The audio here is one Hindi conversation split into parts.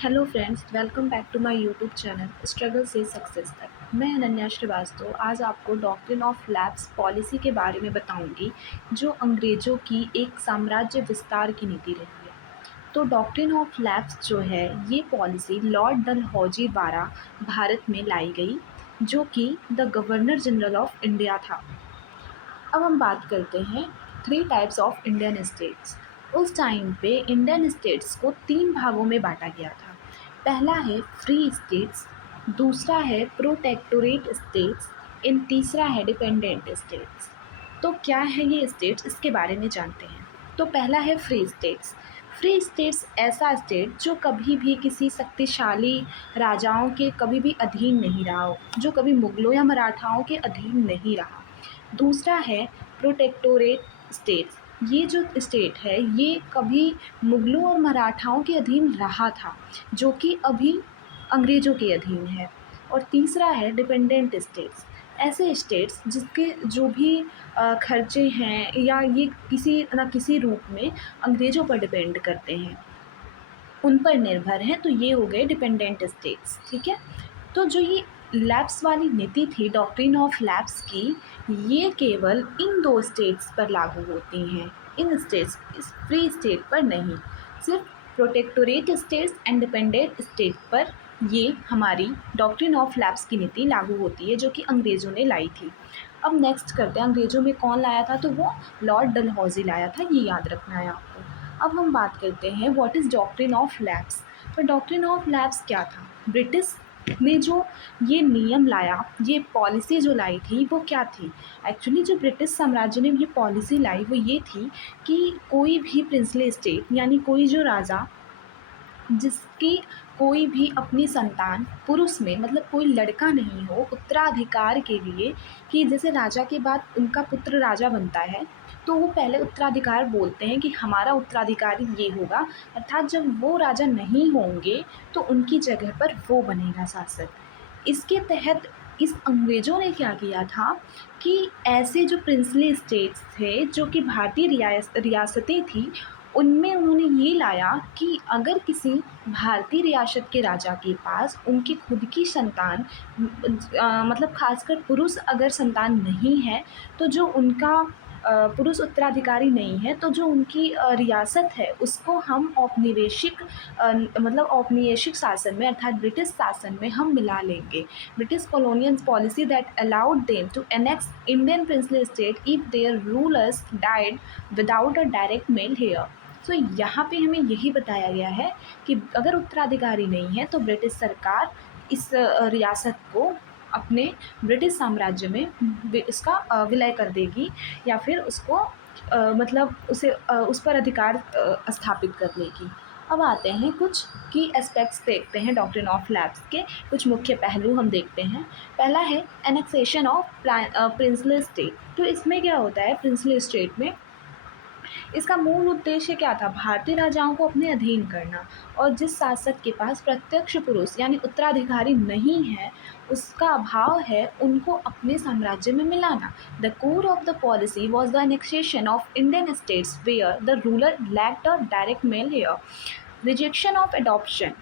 Hello friends, welcome back to my YouTube channel struggle से सक्सेस तक। मैं अनन्या श्रीवास्तव आज आपको डॉक्ट्रिन ऑफ लैप्स पॉलिसी के बारे में बताऊंगी, जो अंग्रेज़ों की एक साम्राज्य विस्तार की नीति रही है। तो डॉक्ट्रिन ऑफ लैप्स जो है, ये पॉलिसी लॉर्ड डलहौजी द्वारा भारत में लाई गई, जो कि the governor general of India था। अब हम बात करते हैं three types of Indian states. उस टाइम पे इंडियन स्टेट्स को तीन भागों में बांटा गया था। पहला है फ्री स्टेट्स, दूसरा है प्रोटेक्टोरेट स्टेट्स, इन तीसरा है डिपेंडेंट स्टेट्स। तो क्या है ये स्टेट्स, इसके बारे में जानते हैं। तो पहला है फ्री स्टेट्स। फ्री स्टेट्स ऐसा स्टेट जो कभी भी किसी शक्तिशाली राजाओं के कभी भी अधीन नहीं रहा हो, जो कभी मुगलों या मराठाओं के अधीन नहीं रहा। दूसरा है प्रोटेक्टोरेट स्टेट्स। ये जो स्टेट है, ये कभी मुगलों और मराठाओं के अधीन रहा था, जो कि अभी अंग्रेज़ों के अधीन है। और तीसरा है डिपेंडेंट स्टेट्स। ऐसे स्टेट्स जिसके जो भी खर्चे हैं या ये किसी न किसी रूप में अंग्रेज़ों पर डिपेंड करते हैं, उन पर निर्भर हैं, तो ये हो गए डिपेंडेंट स्टेट्स। ठीक है। तो जो ये लैप्स वाली नीति थी, डॉक्ट्रिन ऑफ लैप्स की, ये केवल इन दो स्टेट्स पर लागू होती हैं, इन स्टेट्स, इस फ्री स्टेट पर नहीं। सिर्फ protectorate states and dependent state पर ये हमारी डॉक्ट्रिन ऑफ लैप्स की नीति लागू होती है, जो कि अंग्रेज़ों ने लाई थी। अब नेक्स्ट करते हैं, अंग्रेज़ों में कौन लाया था, तो वो लॉर्ड डलहौजी लाया था, ये याद रखना है आपको। अब हम बात करते हैं what is doctrine of lapse. तो डॉक्ट्रिन ऑफ लैप्स क्या था? ब्रिटिश ने जो ये नियम लाया, ये पॉलिसी जो लाई थी, वो क्या थी? एक्चुअली जो ब्रिटिश साम्राज्य ने ये पॉलिसी लाई, वो ये थी कि कोई भी प्रिंसली स्टेट, यानी कोई जो राजा जिसकी कोई भी अपनी संतान पुरुष में, मतलब कोई लड़का नहीं हो उत्तराधिकार के लिए, कि जैसे राजा के बाद उनका पुत्र राजा बनता है, तो वो पहले उत्तराधिकार बोलते हैं कि हमारा उत्तराधिकारी ये होगा, अर्थात जब वो राजा नहीं होंगे तो उनकी जगह पर वो बनेगा शासक। इसके तहत इस अंग्रेज़ों ने क्या किया था कि ऐसे जो प्रिंसली स्टेट्स थे, जो कि भारतीय रियासतें थी, उनमें उन्होंने ये लाया कि अगर किसी भारतीय रियासत के राजा के पास उनकी खुद की संतान, मतलब खासकर पुरुष अगर संतान नहीं है, तो जो उनका पुरुष उत्तराधिकारी नहीं है, तो जो उनकी रियासत है उसको हम औपनिवेशिक मतलब औपनिवेशिक शासन में, अर्थात ब्रिटिश शासन में हम मिला लेंगे। British colonial policy that allowed them to annex Indian princely state if their rulers died without a direct male heir. तो यहाँ पे हमें यही बताया गया है कि अगर उत्तराधिकारी नहीं है तो ब्रिटिश सरकार इस रियासत को अपने ब्रिटिश साम्राज्य में इसका विलय कर देगी, या फिर उसको मतलब उसे उस पर अधिकार स्थापित कर लेगी। अब आते हैं कुछ की एस्पेक्ट्स, देखते हैं डॉक्ट्रिन ऑफ लैप्स के कुछ मुख्य पहलू हम देखते हैं। पहला है एनेक्सेशन ऑफ प्रिंसली स्टेट। तो इसमें क्या होता है, प्रिंसली स्टेट में इसका मूल उद्देश्य क्या था? भारतीय राजाओं को अपने अधीन करना, और जिस शासक के पास प्रत्यक्ष पुरुष यानी उत्तराधिकारी नहीं है, उसका अभाव है, उनको अपने साम्राज्य में मिलाना। The core of the policy was the annexation of Indian states where the ruler lacked a direct male heir. Rejection of adoption.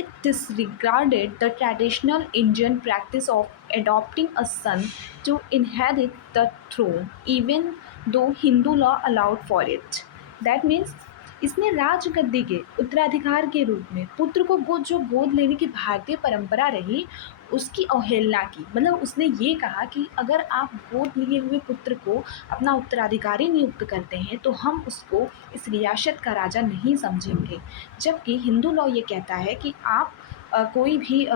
It disregarded the traditional Indian practice of adopting a son to inherit the throne, even though Hindu law allowed for it. That means इसने राजगद्दी के उत्तराधिकार के रूप में पुत्र को गोद लेने की भारतीय परंपरा रही, उसकी अवहेलना की। मतलब उसने ये कहा कि अगर आप गोद लिए हुए पुत्र को अपना उत्तराधिकारी नियुक्त करते हैं, तो हम उसको इस रियासत का राजा नहीं समझेंगे। जबकि हिंदू लॉ ये कहता है कि आप कोई भी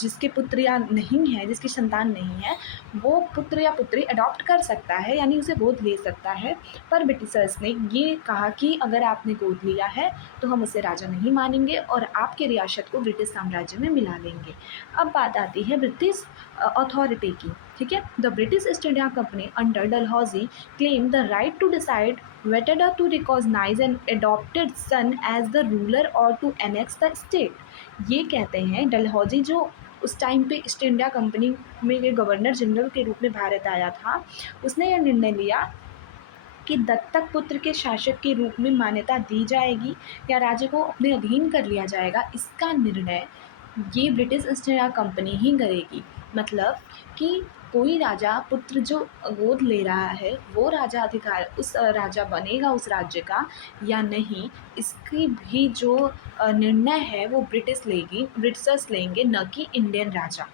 जिसके पुत्र या नहीं है, जिसकी संतान नहीं है, वो पुत्र या पुत्री अडॉप्ट कर सकता है, यानी उसे गोद ले सकता है। पर ब्रिटिशर्स ने ये कहा कि अगर आपने गोद लिया है तो हम उसे राजा नहीं मानेंगे और आपके रियासत को ब्रिटिश साम्राज्य में मिला लेंगे। अब बात आती है ब्रिटिश अथॉरिटी की। ठीक है। The British East India Company under Dalhousie claim the right to decide whether to recognize an adopted son as the ruler or to annex the state। ये कहते हैं डलहौजी, जो उस टाइम पे ईस्ट इंडिया कंपनी में ये गवर्नर जनरल के रूप में भारत आया था, उसने यह निर्णय लिया कि दत्तक पुत्र के शासक के रूप में मान्यता दी जाएगी या राज्य को अपने अधीन कर लिया जाएगा, इसका निर्णय ये ब्रिटिश ईस्ट इंडिया कंपनी ही करेगी। मतलब कि कोई राजा पुत्र जो गोद ले रहा है वो राजा अधिकार उस राजा बनेगा उस राज्य का या नहीं, इसकी भी जो निर्णय है वो ब्रिटिशर्स लेंगे, न कि इंडियन राजा।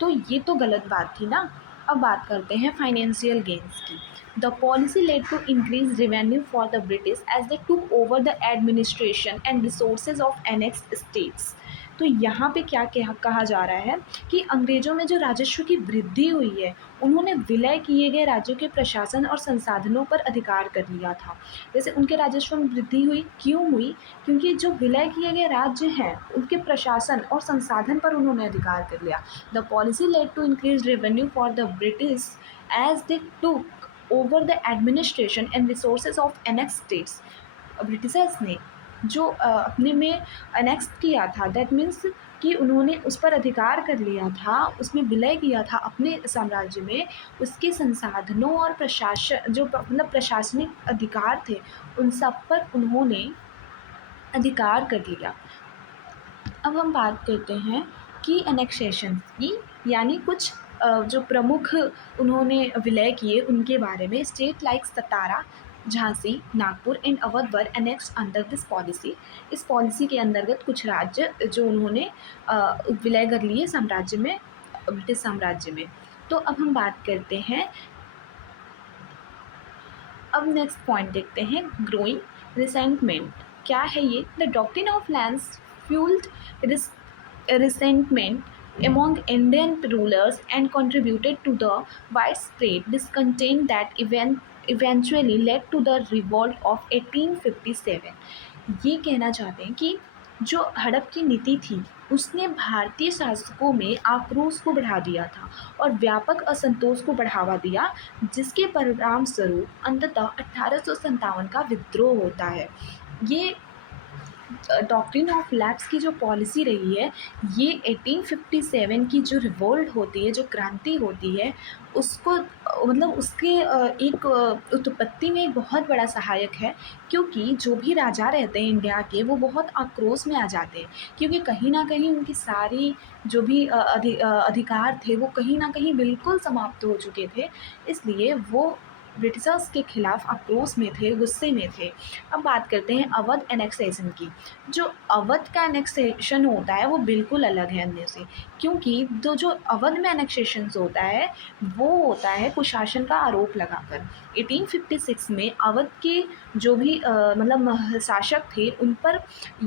तो ये तो गलत बात थी ना। अब बात करते हैं फाइनेंशियल गेन्स की। The policy led to increase revenue for the British as they took over the administration and resources of annexed states. तो यहाँ पे क्या कहा जा रहा है कि अंग्रेजों में जो राजस्व की वृद्धि हुई है, उन्होंने विलय किए गए राज्यों के प्रशासन और संसाधनों पर अधिकार कर लिया था। जैसे उनके राजस्व में वृद्धि हुई, क्यों हुई? क्योंकि जो विलय किए गए राज्य हैं उनके प्रशासन और संसाधन पर उन्होंने अधिकार कर लिया। The policy led to increase revenue for the British as they took over the administration and resources of annex states. Britishers ने जो अपने में अनेक्स किया था, दैट मीन्स कि उन्होंने उस पर अधिकार कर लिया था, उसमें विलय किया था अपने साम्राज्य में, उसके संसाधनों और प्रशासन जो मतलब प्रशासनिक अधिकार थे उन सब पर उन्होंने अधिकार कर लिया। अब हम बात करते हैं कि एनेक्सेशन की, यानी कुछ जो प्रमुख उन्होंने विलय किए उनके बारे में। State like Satara, Jhansi, Nagpur and Awadh were annexed under this policy. इस पॉलिसी के अंतर्गत कुछ राज्य जो उन्होंने विलय कर लिए साम्राज्य में, ब्रिटिश साम्राज्य में। तो अब हम बात करते हैं, अब नेक्स्ट पॉइंट देखते हैं, ग्रोइंग रिसेंटमेंट। क्या है ये? The doctrine of lands fuelled resentment among Indian rulers and contributed to the widespread discontent that eventually led to the revolt of 1857। ये कहना चाहते हैं कि जो हड़प की नीति थी उसने भारतीय शासकों में आक्रोश को बढ़ा दिया था और व्यापक असंतोष को बढ़ावा दिया, जिसके परिणाम स्वरूप अंततः 1857 का विद्रोह होता है। ये डॉक्ट्रिन ऑफ लैप्स की जो पॉलिसी रही है, ये 1857 की जो रिवोल्ट होती है, जो क्रांति होती है, उसको मतलब उसके एक उत्पत्ति में एक बहुत बड़ा सहायक है। क्योंकि जो भी राजा रहते हैं इंडिया के, वो बहुत आक्रोश में आ जाते हैं, क्योंकि कहीं ना कहीं उनकी सारी जो भी अधिकार थे वो कहीं ना कहीं बिल्कुल समाप्त हो चुके थे। इसलिए वो ब्रिटिशर्स के खिलाफ आक्रोश में थे, गुस्से में थे। अब बात करते हैं अवध एनेक्सेशन की। जो अवध का एनेक्सेशन होता है वो बिल्कुल अलग है अन्य से, क्योंकि जो अवध में एनेक्सेशन होता है वो होता है कुशासन का आरोप लगाकर। 1856 में अवध के जो भी मतलब शासक थे उन पर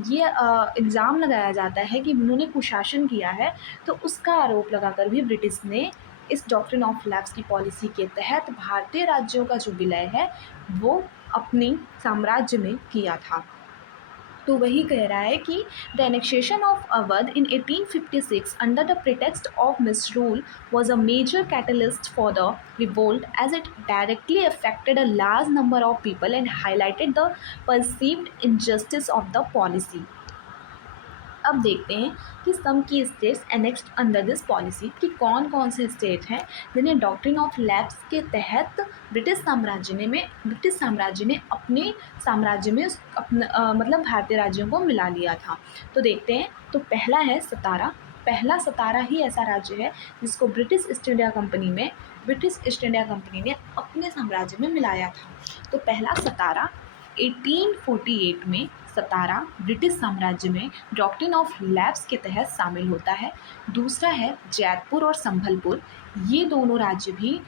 ये इल्ज़ाम लगाया जाता है कि उन्होंने कुशासन किया है, तो उसका आरोप लगाकर भी ब्रिटिश ने इस डॉक्ट्रिन ऑफ लैप्स की पॉलिसी के तहत भारतीय राज्यों का जो विलय है वो अपने साम्राज्य में किया था। तो वही कह रहा है कि the annexation of Awadh in 1856 under the pretext of मिसरूल was a major catalyst for the revolt, as it directly affected a large number of people and highlighted the perceived injustice of the policy। अब देखते हैं कि सम की states annexed under this policy, कि कौन कौन से स्टेट हैं जिन्हें डॉक्ट्रिन ऑफ लैप्स के तहत ब्रिटिश साम्राज्य ने अपने साम्राज्य में मतलब भारतीय राज्यों को मिला लिया था। तो देखते हैं। तो पहला है सतारा। पहला सतारा ही ऐसा राज्य है जिसको ब्रिटिश ईस्ट इंडिया कंपनी ने अपने साम्राज्य में मिलाया था। तो पहला सतारा 1848 में सतारा ब्रिटिश साम्राज्य में डॉक्ट्रिन ऑफ लैप्स के तहत शामिल होता है। दूसरा है जैतपुर और संभलपुर, ये दोनों राज्य भी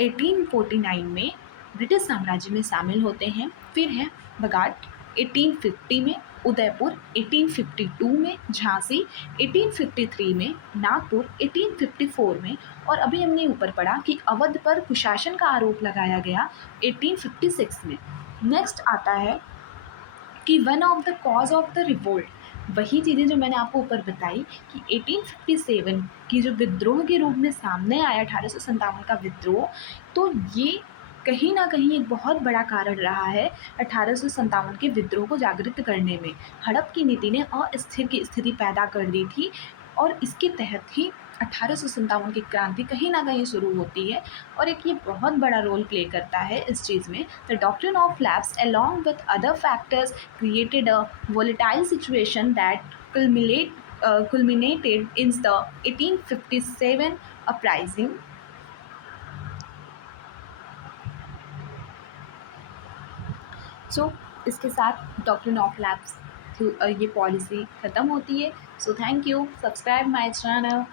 1849 में ब्रिटिश साम्राज्य में शामिल होते हैं। फिर है बगाट 1850 में, उदयपुर 1852 में, झांसी 1853 में, नागपुर 1854 में, और अभी हमने ऊपर पढ़ा कि अवध पर कुशासन का आरोप लगाया गया 1856 में। नेक्स्ट आता है कि one of the cause of the revolt, वही चीज़ें जो मैंने आपको ऊपर बताई कि 1857 की जो विद्रोह के रूप में सामने आया 1857 का विद्रोह, तो ये कहीं ना कहीं एक बहुत बड़ा कारण रहा है 1857 के विद्रोह को जागृत करने में। हड़प की नीति ने अस्थिर की स्थिति पैदा कर दी थी और इसके तहत ही 1857 की क्रांति कहीं न कहीं शुरू होती है और एक ये बहुत बड़ा रोल प्ले करता है इस चीज़ में। The doctrine of lapse along with other factors created a volatile situation that culminated in the 1857 uprising। सो इसके साथ डॉक्ट्रिन ऑफ लैप्स ये पॉलिसी ख़त्म होती है। So thank you, subscribe my channel.